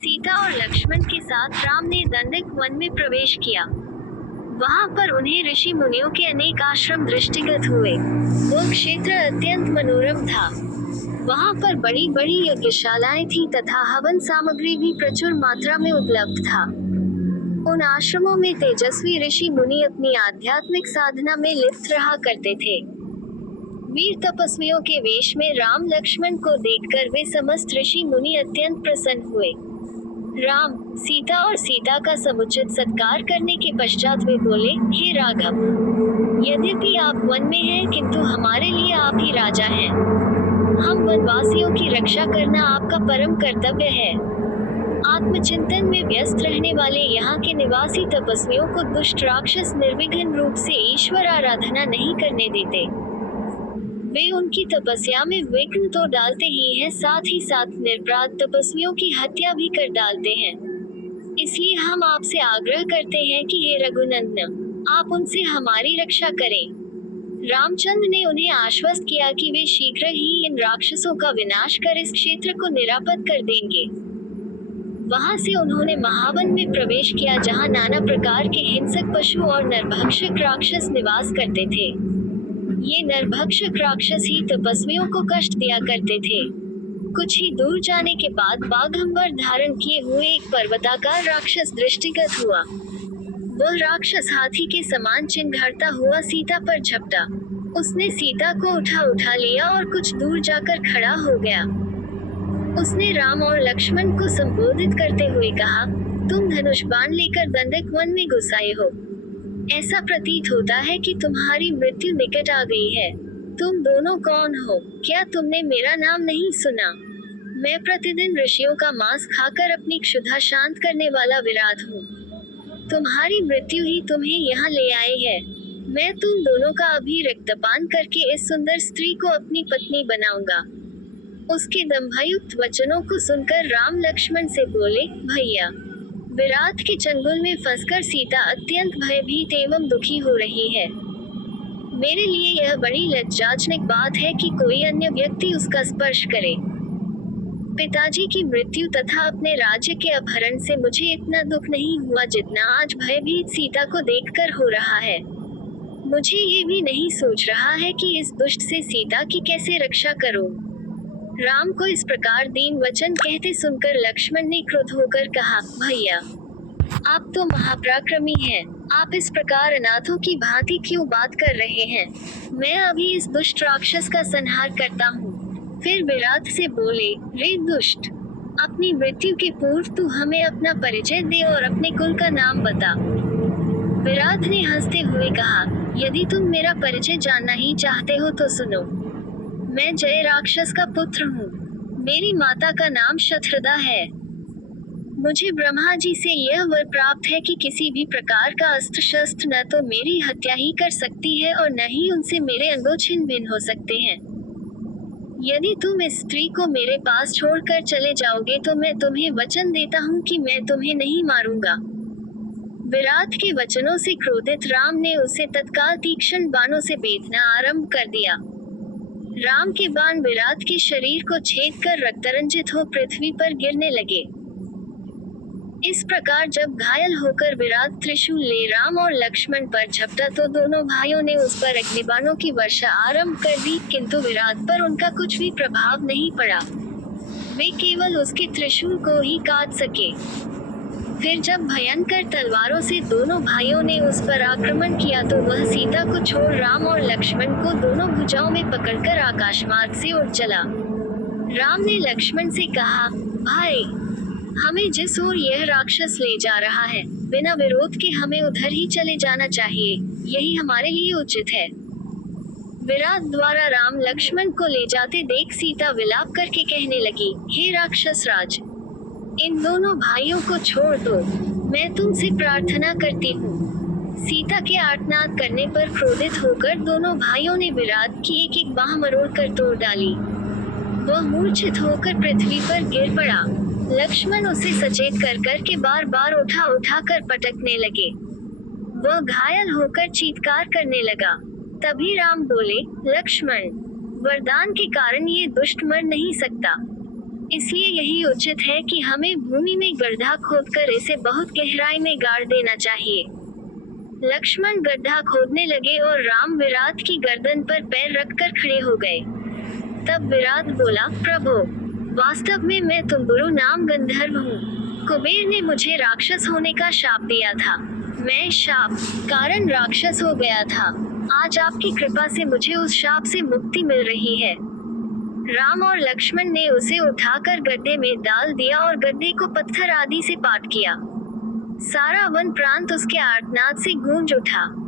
सीता और लक्ष्मण के साथ राम ने दंडक वन में प्रवेश किया। वहां पर उन्हें ऋषि मुनियों के अनेक आश्रम दृष्टिगत हुए। वो क्षेत्र अत्यंत मनोरम था। वहां पर बड़ी बड़ी यज्ञशालाएं थी तथा हवन सामग्री भी प्रचुर मात्रा में उपलब्ध था। उन आश्रमों में तेजस्वी ऋषि मुनि अपनी आध्यात्मिक साधना में लिप्त रहा करते थे। वीर तपस्वियों के वेश में राम लक्ष्मण को देखकर वे समस्त ऋषि मुनि अत्यंत प्रसन्न हुए। राम, सीता और सीता का समुचित सत्कार करने के पश्चात वे बोले, हे राघव, यद्यपि आप वन में हैं किंतु हमारे लिए आप ही राजा हैं। हम वनवासियों की रक्षा करना आपका परम कर्तव्य है। आत्मचिंतन में व्यस्त रहने वाले यहाँ के निवासी तपस्वियों को दुष्ट राक्षस निर्विघ्न रूप से ईश्वर आराधना नहीं करने देते। वे उनकी तपस्या में विघ्न तो डालते ही हैं, साथ ही साथ निर्पराध तपस्वियों की हत्या भी कर डालते हैं। इसलिए हम आपसे आग्रह करते हैं कि हे रघुनंदन, आप उनसे हमारी रक्षा करें। रामचंद्र ने उन्हें आश्वस्त किया कि वे शीघ्र ही इन राक्षसों का विनाश कर इस क्षेत्र को निरापद कर देंगे। वहां से उन्होंने महावन में प्रवेश किया जहां नाना प्रकार के हिंसक पशु और नरभक्षक राक्षस निवास करते थे। ये नरभक्षक राक्षस ही तपस्वियों को कष्ट दिया करते थे। कुछ ही दूर जाने के बाद बाघंबर धारण किए हुए एक पर्वताकार राक्षस दृष्टिगत हुआ। वह राक्षस हाथी के समान चिंघाड़ता हुआ सीता पर झपटा। उसने सीता को उठा लिया और कुछ दूर जाकर खड़ा हो गया। उसने राम और लक्ष्मण को संबोधित करते हुए कहा, तुम धनुष बाण लेकर दंडक वन में घुस आए हो। ऐसा प्रतीत होता है कि तुम्हारी मृत्यु निकट आ गई है। तुम दोनों कौन हो? क्या तुमने मेरा नाम नहीं सुना? मैं प्रतिदिन ऋषियों का मांस खाकर अपनी क्षुधा शांत करने वाला विराट हूँ। तुम्हारी मृत्यु ही तुम्हें यहाँ ले आई है। मैं तुम दोनों का अभी रक्तपान करके इस सुंदर स्त्री को अपनी पत्नी बनाऊंगा। उसके दंभायुक्त वचनों को सुनकर राम लक्ष्मण से बोले, भैया, विराट के चंगुल में फंसकर सीता अत्यंत भयभीत एवं दुखी हो रही है। मेरे लिए यह बड़ी लज्जाजनक बात है कि कोई अन्य व्यक्ति उसका स्पर्श करे। पिताजी की मृत्यु तथा अपने राज्य के अपहरण से मुझे इतना दुख नहीं हुआ जितना आज भयभीत सीता को देखकर हो रहा है। मुझे ये भी नहीं सोच रहा है कि इस दुष्ट से सीता की कैसे रक्षा करूं। राम को इस प्रकार दीन वचन कहते सुनकर लक्ष्मण ने क्रुद्ध होकर कहा, भैया, आप तो महापराक्रमी हैं। आप इस प्रकार अनाथों की भांति क्यों बात कर रहे हैं? मैं अभी इस दुष्ट राक्षस का संहार करता हूँ। फिर विराट से बोले, रे दुष्ट, अपनी मृत्यु के पूर्व तू हमें अपना परिचय दे और अपने कुल का नाम बता। विराट ने हंसते हुए कहा, यदि तुम मेरा परिचय जानना ही चाहते हो तो सुनो। मैं जय राक्षस का पुत्र हूँ। मेरी माता का नाम शत्रदा है। मुझे ब्रह्मा जी से यह वर प्राप्त है कि किसी भी प्रकार का अस्त्र शस्त्र न तो मेरी हत्या ही कर सकती है और न ही उनसे मेरे अंगों छिन्न भिन्न हो सकते हैं। यदि तुम इस स्त्री को मेरे पास छोड़कर चले जाओगे तो मैं तुम्हें वचन देता हूँ कि मैं तुम्हें नहीं मारूंगा। विराट के वचनों से क्रोधित राम ने उसे तत्काल तीक्ष्ण बाणों से बेधना आरंभ कर दिया। राम के बाण विराट के शरीर को छेद कर रक्तरंजित हो पृथ्वी पर गिरने लगे। इस प्रकार जब घायल होकर विराट त्रिशूल ले राम और लक्ष्मण पर झपटा तो दोनों भाइयों ने उस पर अग्निबाणों की वर्षा आरंभ कर दी, किंतु विराट पर उनका कुछ भी प्रभाव नहीं पड़ा। वे केवल उसके त्रिशूल को ही काट सके। फिर जब भयंकर तलवारों से दोनों भाइयों ने उस पर आक्रमण किया तो वह सीता को छोड़ राम और लक्ष्मण को दोनों भुजाओं में पकड़कर आकाशमार्ग से उड़ चला। राम ने लक्ष्मण से कहा, भाई, हमें जिस ओर यह राक्षस ले जा रहा है, बिना विरोध के हमें उधर ही चले जाना चाहिए। यही हमारे लिए उचित है। विराट द्वारा राम लक्ष्मण को ले जाते देख सीता विलाप करके कहने लगी, हे राक्षस राज, इन दोनों भाइयों को छोड़ दो। मैं तुमसे प्रार्थना करती हूँ। सीता के आर्तनाद करने पर क्रोधित होकर दोनों भाइयों ने विराट की एक एक बाह मरोड़ कर तोड़ डाली। वह मूर्छित होकर पृथ्वी पर गिर पड़ा। लक्ष्मण उसे सचेत कर के बार बार उठा कर पटकने लगे। वह घायल होकर चीत्कार करने लगा। तभी राम बोले, लक्ष्मण, वरदान के कारण ये दुष्ट मर नहीं सकता। इसलिए यही उचित है कि हमें भूमि में गड्ढा खोदकर इसे बहुत गहराई में गाड़ देना चाहिए। लक्ष्मण गड्ढा खोदने लगे और राम विराट की गर्दन पर पैर रखकर खड़े हो गए। तब विराट बोला, प्रभु, वास्तव में मैं तुम्बुरु नाम गंधर्व हूँ। कुबेर ने मुझे राक्षस होने का शाप दिया था। मैं शाप कारण राक्षस हो गया था। आज आपकी कृपा से मुझे उस शाप से मुक्ति मिल रही है। राम और लक्ष्मण ने उसे उठाकर गड्ढे में डाल दिया और गड्ढे को पत्थर आदि से पाट किया। सारा वन प्रांत उसके आर्तनाद से गूंज उठा।